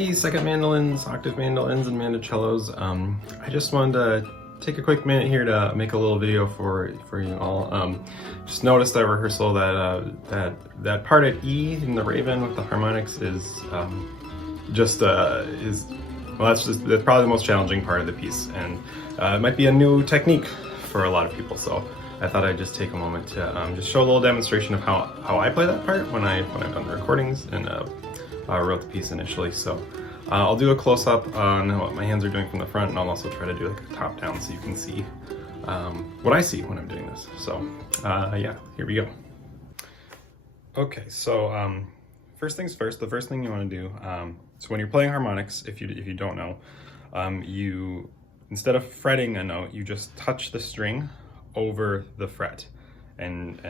Hey, second mandolins, octave mandolins, and mandocellos. I just wanted to take a quick minute here to make a little video for you all. Just noticed at rehearsal that that part at E in the Raven with the harmonics is that's probably the most challenging part of the piece, and it might be a new technique for a lot of people. So I thought I'd just take a moment to just show a little demonstration of how I play that part when I've done the recordings and wrote the piece initially. So I'll do a close-up on what my hands are doing from the front, and I'll also try to do like a top-down so you can see what I see when I'm doing this. So yeah, here we go. Okay, so first things first, the first thing you want to do, so when you're playing harmonics, if you don't know, you, instead of fretting a note, you just touch the string over the fret and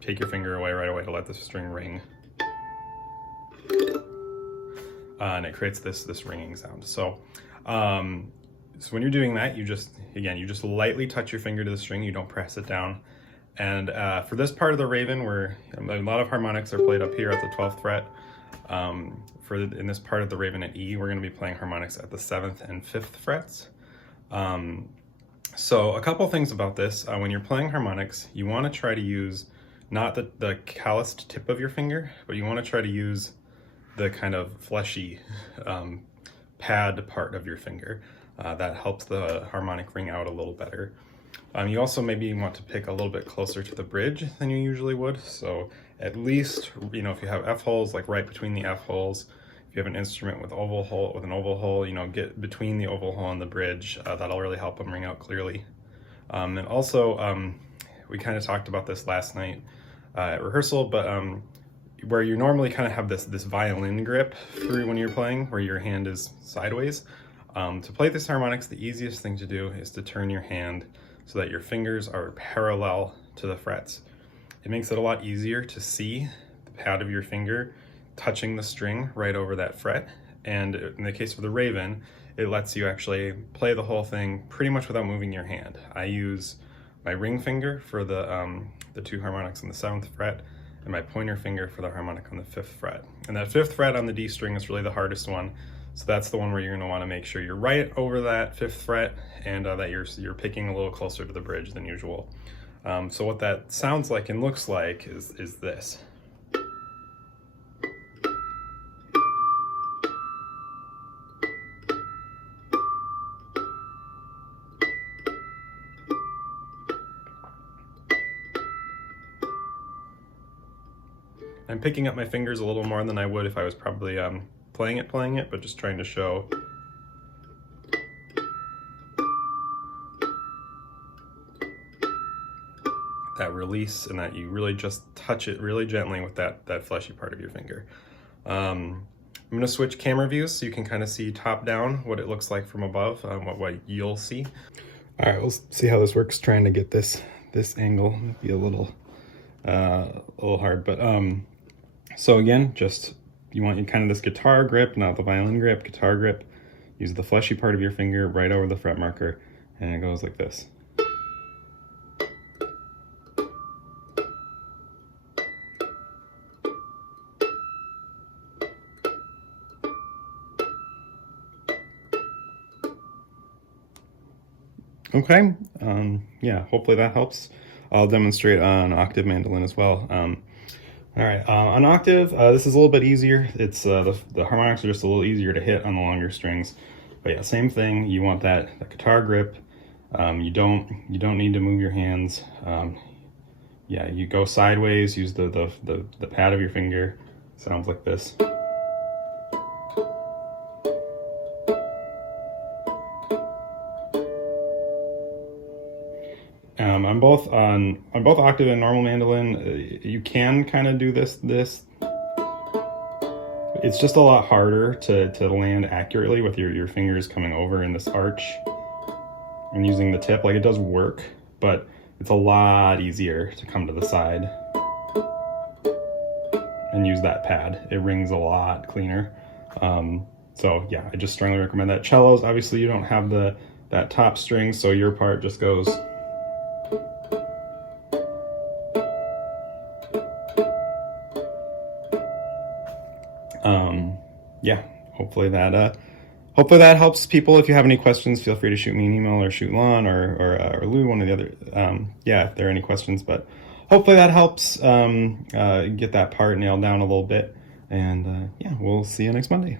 take your finger away right away to let the string ring. And it creates this ringing sound. So when you're doing that, you just lightly touch your finger to the string. You don't press it down. And for this part of the Raven, where a lot of harmonics are played up here at the 12th fret, in this part of the Raven at E, we're going to be playing harmonics at the 7th and 5th frets. So a couple things about this. When you're playing harmonics, you want to try to use not the calloused tip of your finger, but you want to try to use the kind of fleshy pad part of your finger. That helps the harmonic ring out a little better. You also maybe want to pick a little bit closer to the bridge than you usually would. So at least, if you have F holes, like right between the F holes. If you have an instrument with an oval hole, get between the oval hole and the bridge. That'll really help them ring out clearly. And also, we kind of talked about this last night at rehearsal, but where you normally kind of have this violin grip through when you're playing, where your hand is sideways. To play this harmonics, the easiest thing to do is to turn your hand so that your fingers are parallel to the frets. It makes it a lot easier to see the pad of your finger touching the string right over that fret. And in the case of the Raven, it lets you actually play the whole thing pretty much without moving your hand. I use my ring finger for the two harmonics on the 7th fret, and my pointer finger for the harmonic on the 5th fret. And that 5th fret on the D string is really the hardest one. So that's the one where you're going to want to make sure you're right over that 5th fret, and that you're picking a little closer to the bridge than usual. So what that sounds like and looks like is this. I'm picking up my fingers a little more than I would if I was probably playing it, but just trying to show that release, and that you really just touch it really gently with that fleshy part of your finger. I'm going to switch camera views so you can kind of see top down what it looks like from above, what you'll see. All right, we'll see how this works. Trying to get this angle might be a little hard, but so again, you want kind of this guitar grip, not the violin grip, guitar grip. Use the fleshy part of your finger right over the fret marker, and it goes like this. Okay, yeah, hopefully that helps. I'll demonstrate on octave mandolin as well. All right, on octave, this is a little bit easier. It's the harmonics are just a little easier to hit on the longer strings. But yeah, same thing. You want that guitar grip. You don't need to move your hands. Yeah, you go sideways. Use the pad of your finger. Sounds like this. On both octave and normal mandolin, you can kind of do this. It's just a lot harder to land accurately with your fingers coming over in this arch and using the tip. Like, it does work, but it's a lot easier to come to the side and use that pad. It rings a lot cleaner. So yeah, I just strongly recommend that. Cellos, obviously you don't have that top string, so your part just goes Yeah, hopefully that helps people. If you have any questions, feel free to shoot me an email or shoot Lon or Lou, one of the other. Yeah, if there are any questions, but hopefully that helps get that part nailed down a little bit. And yeah, we'll see you next Monday.